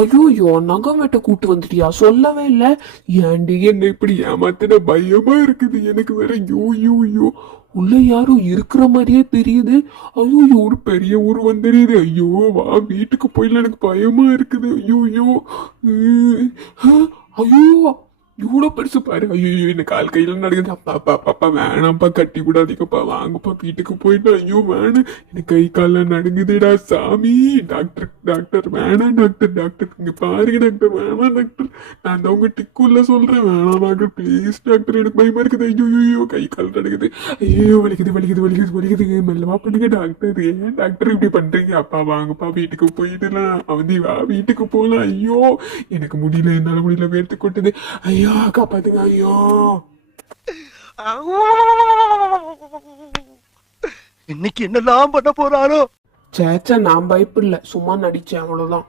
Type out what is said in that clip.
ஐயோயோ, நகம் வெட்ட கூட்டு வந்துட்டியா? சொல்லவே இல்ல. ஏன்டி என்ன இப்படி ஏமாத்தின? பயமா இருக்குது எனக்கு வேற. யோ யோ யோ, உள்ள யாரும் இருக்கிற மாதிரியே தெரியுது. ஐயோ, ஒரு பெரிய உருவம் தெரியுது. ஐயோ வா, வீட்டுக்கு போயில, எனக்கு பயமா இருக்குது. ஐயோ ஐயோ, இவ்வளோ பெருசு பாரு. ஐயோ, என்ன கால் கையில நடக்குது. அப்பா அப்பா அப்பா, வேணாம்ப்பா, கட்டி விடாதீங்கப்பா, வாங்கப்பா வீட்டுக்கு போயிட்டு. ஐயோ வேணாம், எனக்கு கை காலில் நடுங்குதுடா சாமி. டாக்டர் டாக்டர், வேணாம் டாக்டர், டாக்டர் இங்க பாருங்க டாக்டர், வேணாம் டாக்டர். நான் அந்த உங்க டிக்குள்ள சொல்றேன், வேணாம் டாக்டர் ப்ளீஸ் டாக்டர், எனக்கு பயமா இருக்குது. ஐயோ கை கால் நடக்குது. ஐயோ வலிக்குது வலிக்குது வலிக்குது வலிக்குது, மெல்லவா பண்ணுங்க டாக்டர். ஏன் டாக்டர் இப்படி பண்றீங்க? அப்பா வாங்கப்பா வீட்டுக்கு போயிடலாம். அவந்தி வா வீட்டுக்கு போகலாம். ஐயோ எனக்கு முடியல, என்னால முடியல, வேர்த்து கொட்டுது. ஐயோ காப்பாத்துங்க. ஐயோ இன்னைக்கு என்னெல்லாம் பண்ண போறாரோ? சேச்சா, நான் பயப்படல, சும்மா நடிச்சேன், அவ்வளவுதான்.